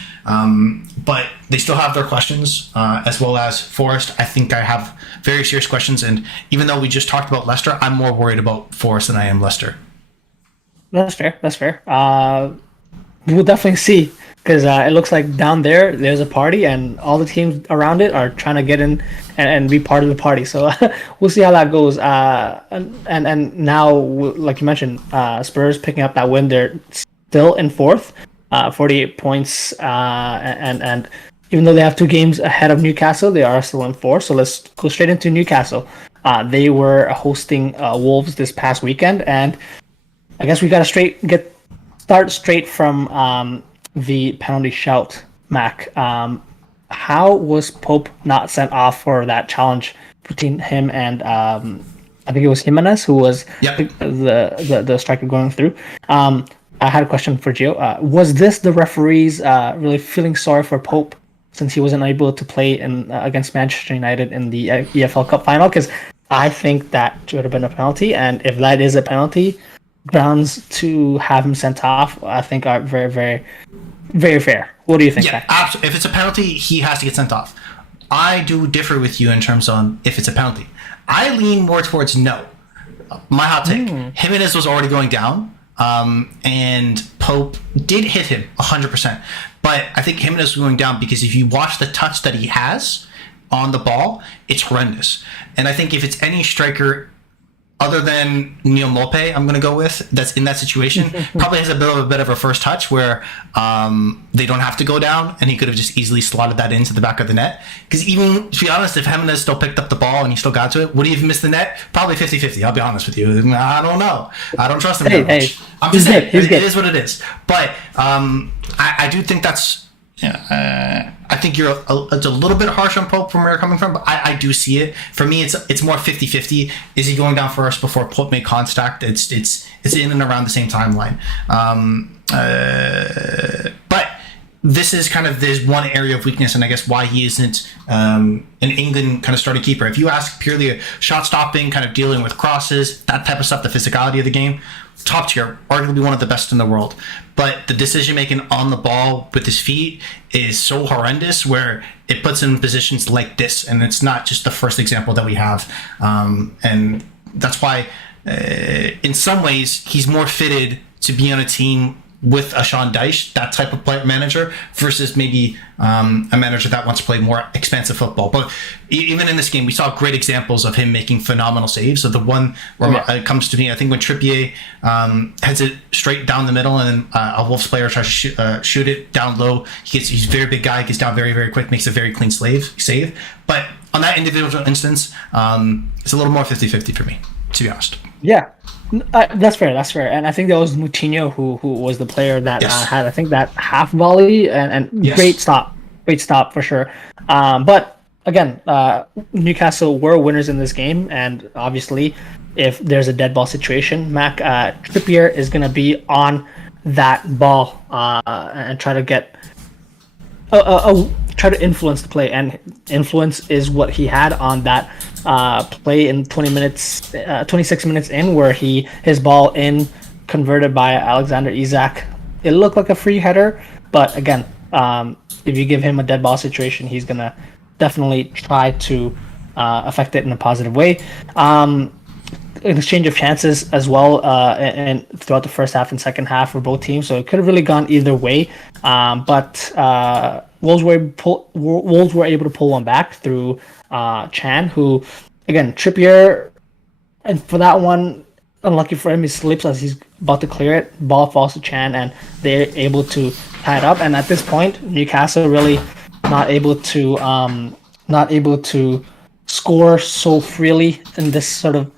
But they still have their questions, as well as Forest. I think I have very serious questions, and even though we just talked about Leicester, I'm more worried about Forest than I am Leicester. That's fair. We'll definitely see. Because it looks like down there's a party, and all the teams around it are trying to get in and be part of the party. So we'll see how that goes. And now, like you mentioned, Spurs picking up that win. They're still in fourth, 48 points. And even though they have 2 games ahead of Newcastle, they are still in fourth. So let's go straight into Newcastle. They were hosting Wolves this past weekend, and I guess we got to start straight from the penalty shout, Mac. How was Pope not sent off for that challenge between him and I think it was Jimenez, who was the striker going through? I had a question for Gio. Was this the referees really feeling sorry for Pope since he wasn't able to play against Manchester United in the EFL Cup final? Because I think that should have been a penalty, and if that is a penalty, grounds to have him sent off, I think, are very, very, very fair. What do you think? Yeah, absolutely. If it's a penalty, he has to get sent off. I do differ with you in terms on if it's a penalty. I lean more towards no. My hot take: Jimenez was already going down, and Pope did hit him 100%. But I think Jimenez was going down because if you watch the touch that he has on the ball, it's horrendous. And I think if it's any striker other than Neil Mope, I'm going to go with, that's in that situation, probably has a bit of a first touch where they don't have to go down, and he could have just easily slotted that into the back of the net. Because even, to be honest, if Jimenez still picked up the ball and he still got to it, would he have missed the net? Probably 50-50, I'll be honest with you. I don't know. I don't trust him that much. I'm just saying, it is what it is. But I do think that's... I think it's a little bit harsh on Pope from where you're coming from, but I do see it. For me, it's more 50-50. Is he going down first before Pope made contact? It's in and around the same timeline. But this is kind of this one area of weakness, and I guess why he isn't an England kind of starting keeper. If you ask purely a shot stopping, kind of dealing with crosses, that type of stuff, the physicality of the game, top tier, arguably one of the best in the world. But the decision making on the ball with his feet is so horrendous where it puts him in positions like this, and it's not just the first example that we have. And that's why in some ways he's more fitted to be on a team with a Sean Dyche, that type of manager, versus maybe a manager that wants to play more expensive football. But even in this game, we saw great examples of him making phenomenal saves. So the one where it comes to me, I think when Trippier heads it straight down the middle, and a Wolves player tries to shoot it down low, he's a very big guy, gets down very, very quick, makes a very clean save. But on that individual instance, it's a little more 50-50 for me, to be honest. Yeah. That's fair. And I think that was Moutinho who was the player that had, I think, that half volley and great stop for sure. But again, Newcastle were winners in this game, and obviously, if there's a dead ball situation, Trippier is going to be on that ball and try to get try to influence the play, and influence is what he had on that play in 26 minutes in, where his ball in converted by Alexander Isak. It looked like a free header, but again, if you give him a dead ball situation, he's gonna definitely try to affect it in a positive way. An exchange of chances as well, and throughout the first half and second half for both teams, so it could have really gone either way. But Wolves were able to pull one back through Chan, who, again, Trippier, and for that one, unlucky for him, he slips as he's about to clear it. Ball falls to Chan, and they're able to tie it up. And at this point, Newcastle really not able to score so freely in this sort of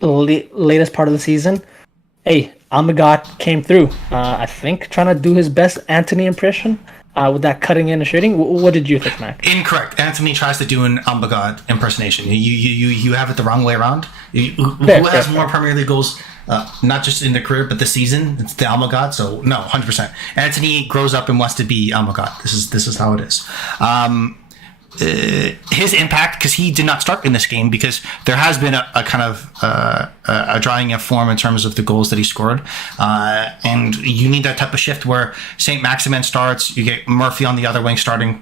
latest part of the season. Hey, Almagad came through. I think trying to do his best Anthony impression with that cutting in and shooting. What did you think, Mac? Incorrect. Anthony tries to do an Almagad impersonation. You have it the wrong way around. Who has more Premier League goals? Not just in the career, but the season. It's the Almagad. So no, 100%. Anthony grows up and wants to be Almagad. This is how it is. His impact, because he did not start in this game, because there has been a kind of a drying of form in terms of the goals that he scored, and you need that type of shift where Saint Maximin starts, you get Murphy on the other wing starting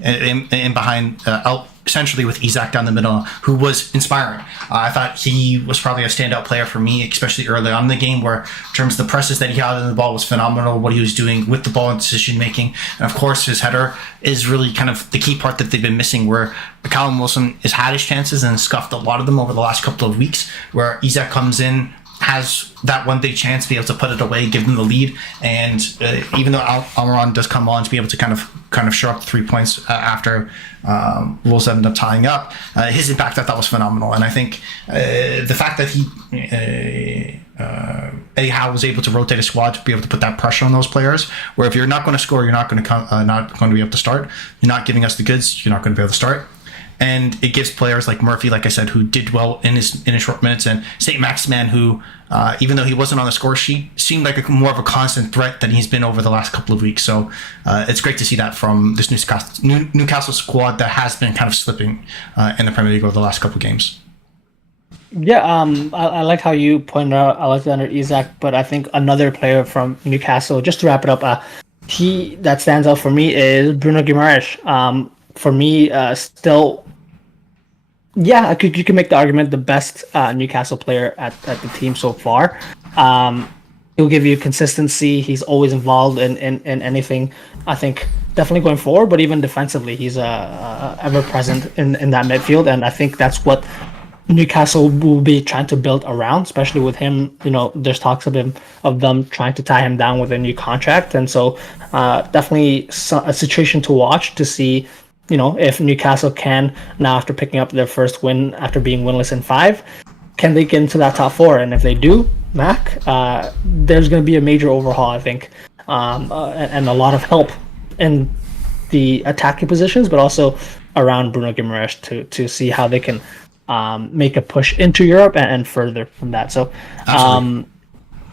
in behind essentially with Isak down the middle, who was inspiring. I thought he was probably a standout player for me, especially early on in the game, where in terms of the presses that he had in the ball was phenomenal, what he was doing with the ball and decision making. And of course, his header is really kind of the key part that they've been missing, where Callum Wilson has had his chances and scuffed a lot of them over the last couple of weeks, where Isak comes in, has that one big chance to be able to put it away, give them the lead, and even though Almiron does come on to be able to kind of show up 3 points after Wolves ended up tying up, his impact I thought was phenomenal. And I think the fact that Eddie Howe was able to rotate a squad to be able to put that pressure on those players, where if you're not going to score, you're not going to be able to start. You're not giving us the goods, you're not going to be able to start. And it gives players like Murphy, like I said, who did well in his short minutes, and Saint Maximin, who even though he wasn't on the score sheet, seemed like more of a constant threat than he's been over the last couple of weeks. So it's great to see that from this Newcastle squad that has been kind of slipping in the Premier League over the last couple of games. Yeah, I like how you pointed out Alexander Isak, but I think another player from Newcastle, just to wrap it up, that stands out for me is Bruno Guimaraes. For me, still, yeah, you can make the argument the best Newcastle player at the team so far. He'll give you consistency. He's always involved in anything. I think definitely going forward, but even defensively, he's ever present in that midfield, and I think that's what Newcastle will be trying to build around, especially with him. You know, there's talks of them trying to tie him down with a new contract, and so definitely a situation to watch to see. You know, if Newcastle can, now after picking up their first win after being winless in 5, can they get into that top 4? And if they do, Mac, there's going to be a major overhaul, I think, and a lot of help in the attacking positions, but also around Bruno Guimaraes to see how they can make a push into Europe and further from that. So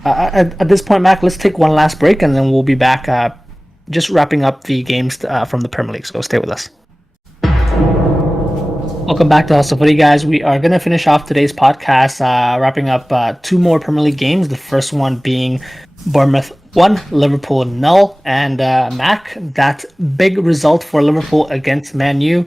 at this point, Mac, let's take one last break, and then we'll be back just wrapping up the games from the Premier League. So stay with us. Welcome back to Hustle Footy, guys. We are going to finish off today's podcast, wrapping up 2 more Premier League games. The first one being Bournemouth 1, Liverpool 0. And Mac, that big result for Liverpool against Man U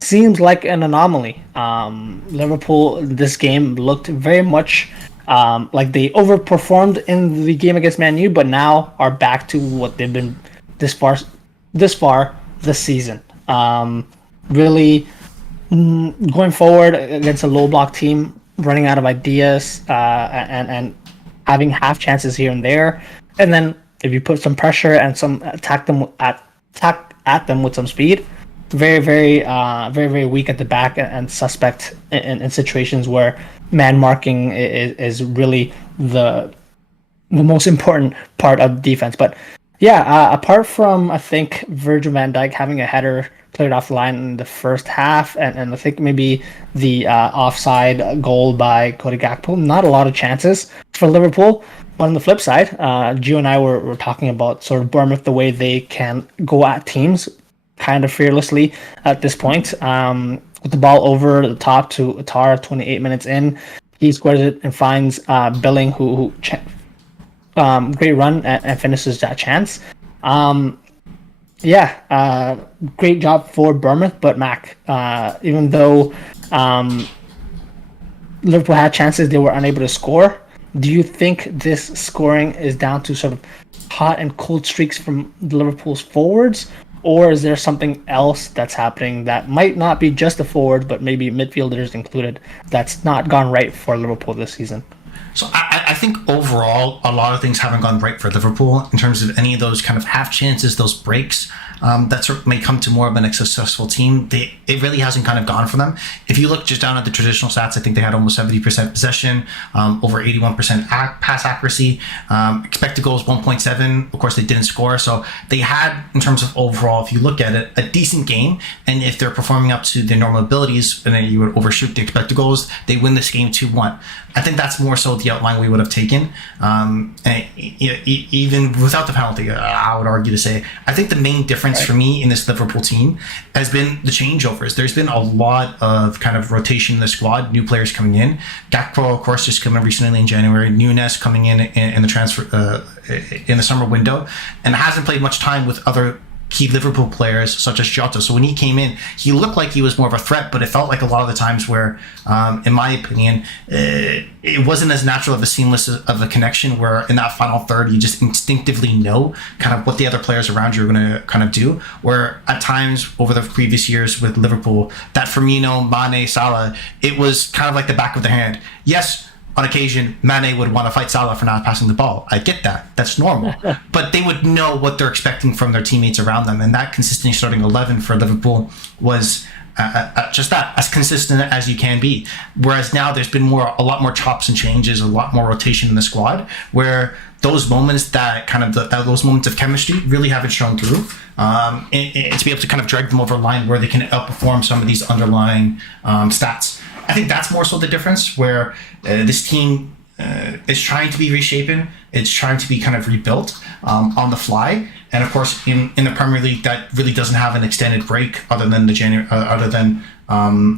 seems like an anomaly. Liverpool, this game looked very much Like they overperformed in the game against Man U, but now are back to what they've been this far this season. Really going forward against a low block team, running out of ideas, and having half chances here and there, and then if you put some pressure and some attack at them with some speed, very weak at the back and suspect in situations where man marking is really the most important part of defense. But yeah, apart from I think Virgil van Dijk having a header cleared off the line in the first half, and I think maybe the offside goal by Cody Gakpo, not a lot of chances for Liverpool. But on the flip side, Gio and I were talking about sort of Bournemouth, the way they can go at teams kind of fearlessly at this point. With the ball over the top to Atara 28 minutes in, he scores it and finds Billing, who great run and finishes that chance. Great job for Bournemouth, but Mac, even though Liverpool had chances, they were unable to score. Do you think this scoring is down to sort of hot and cold streaks from Liverpool's forwards, or is there something else that's happening that might not be just the forwards, but maybe midfielders included, that's not gone right for Liverpool this season? So I think overall, a lot of things haven't gone right for Liverpool in terms of any of those kind of half chances, those breaks that sort of may come to more of a successful team. It really hasn't kind of gone for them. If you look just down at the traditional stats, I think they had almost 70% possession, over 81% pass accuracy, expected goals 1.7. Of course, they didn't score. So they had, in terms of overall, if you look at it, a decent game. And if they're performing up to their normal abilities, and then you would overshoot the expected goals, they win this game 2-1. I think that's more so the outline we would have taken. And even without the penalty, I would argue to say, I think the main difference for me in this Liverpool team has been the changeovers. There's been a lot of kind of rotation in the squad, new players coming in. Gakpo, of course, just coming recently in January. Nunes coming in the transfer in the summer window, and hasn't played much time with other key Liverpool players such as Jota. So when he came in, he looked like he was more of a threat, but it felt like a lot of the times where, in my opinion, it wasn't as natural of a seamless of a connection, where in that final third, you just instinctively know kind of what the other players around you are going to kind of do. Where at times over the previous years with Liverpool, that Firmino, Mane, Salah, it was kind of like the back of the hand. Yes, on occasion, Mane would want to fight Salah for not passing the ball. I get that. That's normal. But they would know what they're expecting from their teammates around them. And that consistently starting 11 for Liverpool was just that, as consistent as you can be. Whereas now there's been a lot more chops and changes, a lot more rotation in the squad, where those moments that kind of those moments of chemistry really haven't shown through. And to be able to kind of drag them over a line where they can outperform some of these underlying stats. I think that's more so the difference, where this team is trying to be reshapen. It's trying to be kind of rebuilt on the fly. And of course, in the Premier League, that really doesn't have an extended break other than the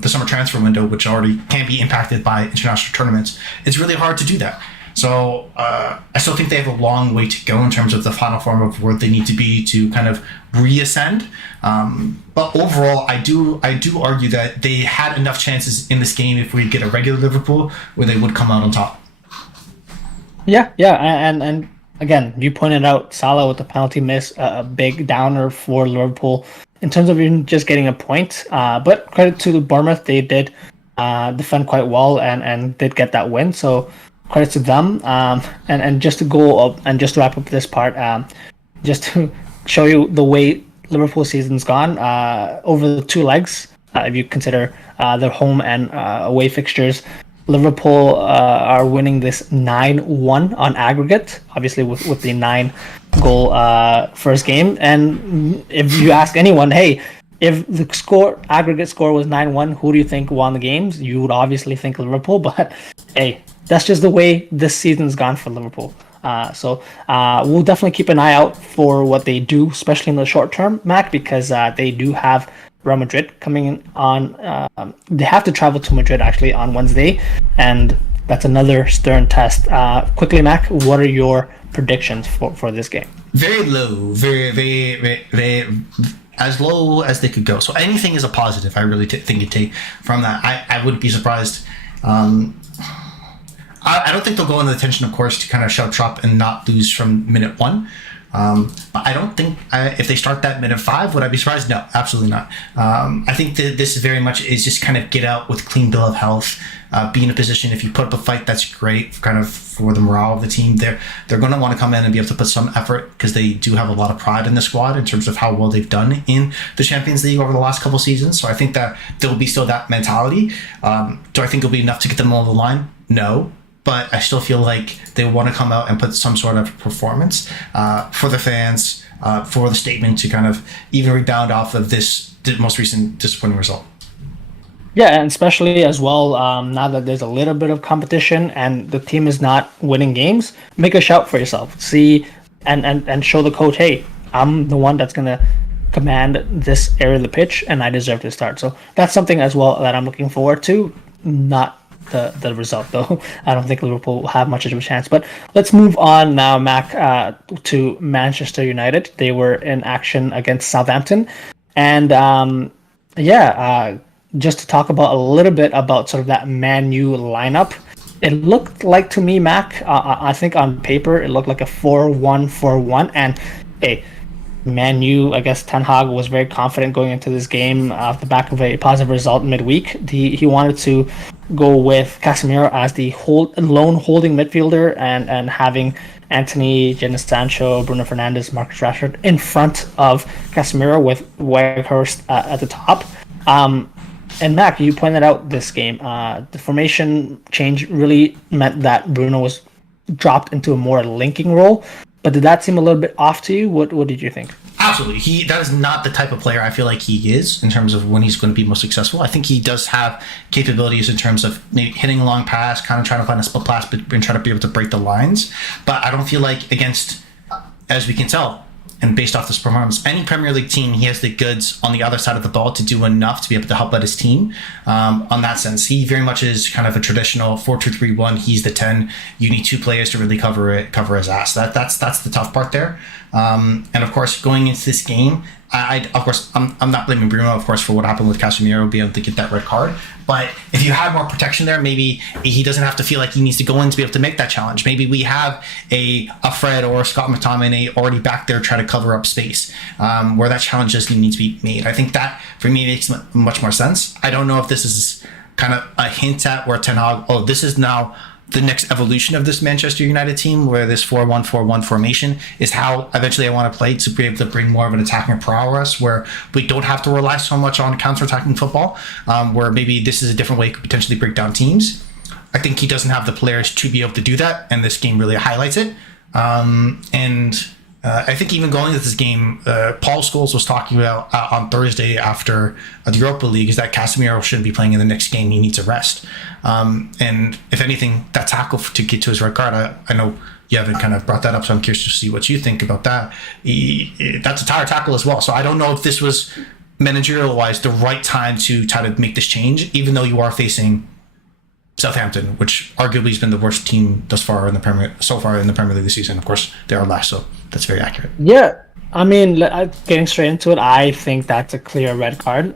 summer transfer window, which already can be impacted by international tournaments. It's really hard to do that. So I still think they have a long way to go in terms of the final form of where they need to be to kind of reascend. But overall, I do argue that they had enough chances in this game if we get a regular Liverpool where they would come out on top. Yeah, and again, you pointed out Salah with the penalty miss, a big downer for Liverpool in terms of even just getting a point. But credit to Bournemouth, they did defend quite well and did get that win. So credit to them. And just to go up and just to wrap up this part, just to show you the way Liverpool season's gone over the two legs, if you consider their home and away fixtures. Liverpool are winning this 9-1 on aggregate, obviously with the 9-goal first game. And if you ask anyone, hey, if the aggregate score was 9-1, who do you think won the games? You would obviously think Liverpool, but hey, that's just the way this season's gone for Liverpool. So we'll definitely keep an eye out for what they do, especially in the short term, Mac, because they do have Real Madrid coming in on. They have to travel to Madrid actually on Wednesday, and that's another stern test. Quickly, Mac, what are your predictions for this game? Very low, very as low as they could go. So anything is a positive. I really think you take from that. I wouldn't be surprised. I don't think they'll go in the intention, of course, to kind of shut up shop and not lose from minute one. I don't think if they start that minute 5, would I be surprised? No, absolutely not. I think that this very much is just kind of get out with clean bill of health, be in a position. If you put up a fight, that's great, kind of for the morale of the team. They're going to want to come in and be able to put some effort because they do have a lot of pride in the squad in terms of how well they've done in the Champions League over the last couple of seasons. So I think that there will be still that mentality. Do I think it'll be enough to get them over the line? No. But I still feel like they want to come out and put some sort of performance for the fans, for the statement to kind of even rebound off of this most recent disappointing result. Yeah, and especially as well, now that there's a little bit of competition and the team is not winning games, make a shout for yourself. See and show the coach, hey, I'm the one that's going to command this area of the pitch and I deserve to start. So that's something as well that I'm looking forward to, not the result, though. I don't think Liverpool will have much of a chance. But let's move on now, Mac, to Manchester United. They were in action against Southampton. And just to talk about a little bit about sort of that Man U lineup, it looked like to me, Mac, I think on paper, it looked like a 4-1-4-1. And hey, Man U, I guess Ten Hag was very confident going into this game off the back of a positive result midweek. He wanted to go with Casemiro as the lone holding midfielder and having Anthony, Jadon Sancho, Bruno Fernandes, Marcus Rashford in front of Casemiro with Weghorst at the top. And Mac, you pointed out this game. The formation change really meant that Bruno was dropped into a more linking role. But did that seem a little bit off to you? What did you think? Absolutely. That is not the type of player I feel like he is in terms of when he's going to be most successful. I think he does have capabilities in terms of maybe hitting a long pass, kind of trying to find a split pass, and trying to be able to break the lines. But I don't feel like against, as we can tell, and based off this performance, any Premier League team, he has the goods on the other side of the ball to do enough to be able to help out his team. On that sense, he very much is kind of a traditional 4-2-3-1. He's the 10. You need 2 players to really cover his ass. That's the tough part there. And of course, going into this game, I'm not blaming Bruno, of course, for what happened with Casemiro being able to get that red card. But if you had more protection there, maybe he doesn't have to feel like he needs to go in to be able to make that challenge. Maybe we have a Fred or Scott McTominay already back there trying to cover up space where that challenge doesn't need to be made. I think that, for me, makes much more sense. I don't know if this is kind of a hint at where Ten Hag, this is now the next evolution of this Manchester United team, where this 4-1-4-1 formation is how eventually I want to play, to be able to bring more of an attacking prowess where we don't have to rely so much on counter-attacking football, where maybe this is a different way to potentially break down teams. I think he doesn't have the players to be able to do that, and this game really highlights it. I think even going into this game, Paul Scholes was talking about on Thursday after the Europa League is that Casemiro shouldn't be playing in the next game. He needs a rest. And if anything, that tackle to get to his red card, I know you haven't kind of brought that up, so I'm curious to see what you think about that. That's a tired tackle as well. So I don't know if this was managerial-wise the right time to try to make this change, even though you are facing Southampton, which arguably has been the worst team thus far in the Premier League this season. Of course, they are last, so that's very accurate. Yeah, I mean, getting straight into it, I think that's a clear red card.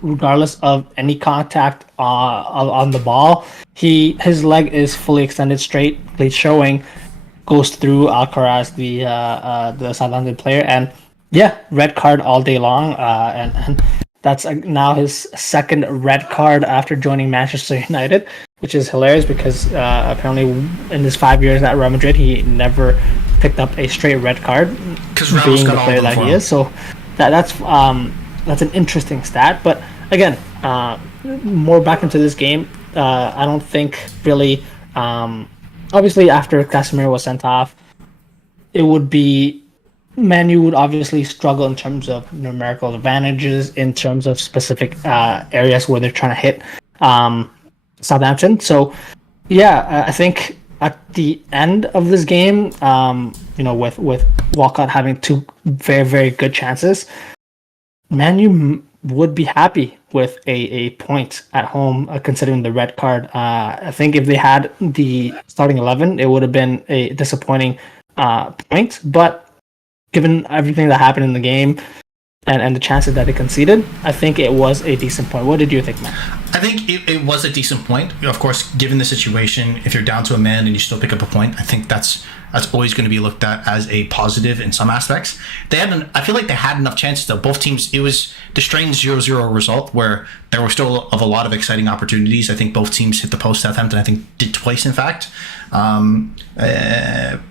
Regardless of any contact on the ball, his leg is fully extended straight, plate showing, goes through Alcaraz, the Southampton player, and yeah, red card all day long, and that's now his second red card after joining Manchester United, which is hilarious because apparently in his 5 years at Real Madrid, he never picked up a straight red card, being the player that he is. So that's an interesting stat. But again, more back into this game, I don't think really. Obviously, after Casemiro was sent off, it would be. Man U would obviously struggle in terms of numerical advantages, in terms of specific areas where they're trying to hit Southampton. So, yeah, I think at the end of this game, with Walcott having 2 very, very good chances, Man U would be happy with a point at home, considering the red card. I think if they had the starting 11, it would have been a disappointing point, but given everything that happened in the game and the chances that they conceded, I think it was a decent point. What did you think, man? I think it was a decent point. Of course, given the situation, if you're down to a man and you still pick up a point, I think that's always going to be looked at as a positive in some aspects. I feel like they had enough chances though. Both teams, it was the strange 0-0 result where there were still a lot of exciting opportunities. I think both teams hit the post. Southampton, I think, did twice, in fact.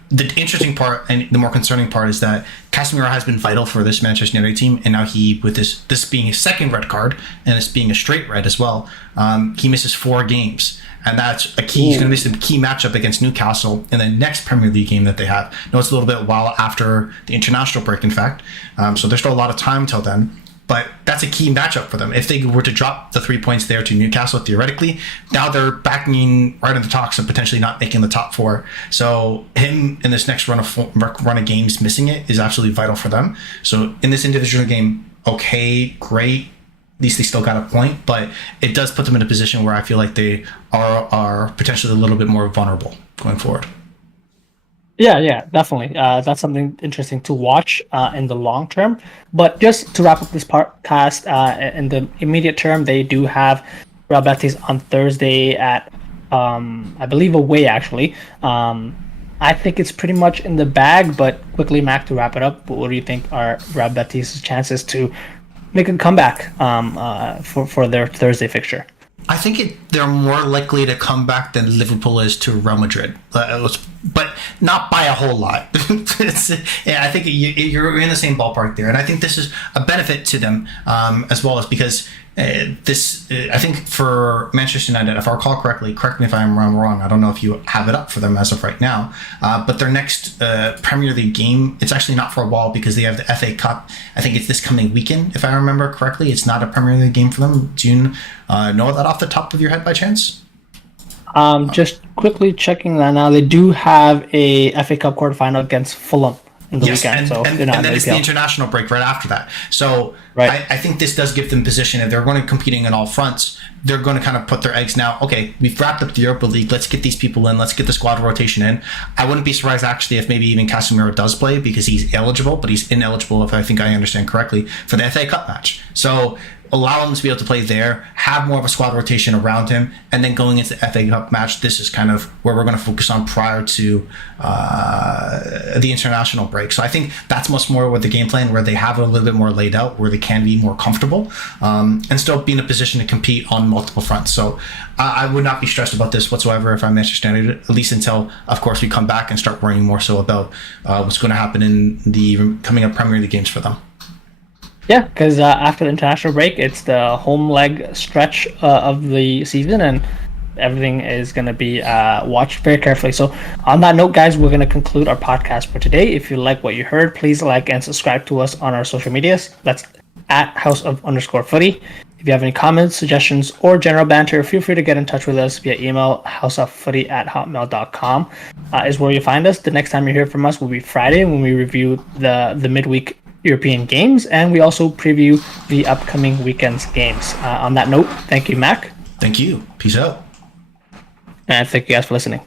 The interesting part and the more concerning part is that Casemiro has been vital for this Manchester United team, and now he, with this being his second red card and this being a straight red as well, he misses 4 games. And that's a key. He's going to miss a key matchup against Newcastle in the next Premier League game that they have. No, it's a little bit while after the international break, in fact. So there's still a lot of time till then. But that's a key matchup for them. If they were to drop the 3 points there to Newcastle, theoretically, now they're backing right in the talks of potentially not making the top 4. So him in this next run of games missing it is absolutely vital for them. So in this individual game, okay, great. At least they still got a point, but it does put them in a position where I feel like they are potentially a little bit more vulnerable going forward. Yeah, definitely. That's something interesting to watch in the long term. But just to wrap up this podcast, in the immediate term, they do have Real Betis on Thursday at, I believe, away, actually. I think it's pretty much in the bag, but quickly, Mac, to wrap it up, what do you think are Real Betis' chances to make a comeback for their Thursday fixture? I think they're more likely to come back than Liverpool is to Real Madrid, but not by a whole lot. I think you're in the same ballpark there, and I think this is a benefit to them as well, as because I think for Manchester United, if I recall correctly, correct me if I'm wrong, I don't know if you have it up for them as of right now, but their next Premier League game, it's actually not for a while because they have the FA Cup. I think it's this coming weekend, if I remember correctly. It's not a Premier League game for them. Do you know that off the top of your head by chance? Just quickly checking that now. They do have a FA Cup quarterfinal against Fulham in the weekend. And then it's the international break right after that. So right. I think this does give them position. If they're going to competing on all fronts, they're going to kind of put their eggs now. Okay, we've wrapped up the Europa League. Let's get these people in. Let's get the squad rotation in. I wouldn't be surprised actually if maybe even Casemiro does play because he's eligible, but he's ineligible, if I think I understand correctly, for the FA Cup match. So allow him to be able to play there, have more of a squad rotation around him, and then going into the FA Cup match, this is kind of where we're going to focus on prior to the international break. So I think that's much more with the game plan, where they have it a little bit more laid out, where they can be more comfortable and still be in a position to compete on multiple fronts. So I would not be stressed about this whatsoever if I'm Manchester United, at least until, of course, we come back and start worrying more so about what's going to happen in the coming up Premier League games for them. Yeah, because after the international break, it's the home leg stretch of the season, and everything is going to be watched very carefully. So on that note, guys, we're going to conclude our podcast for today. If you like what you heard, please like and subscribe to us on our social medias. That's at @house_of_footy. If you have any comments, suggestions, or general banter, feel free to get in touch with us via email, houseoffooty@hotmail.com is where you find us. The next time you hear from us will be Friday when we review the midweek European games, and we also preview the upcoming weekend's games. On that note, thank you, Mac. Thank you. Peace out. And thank you guys for listening.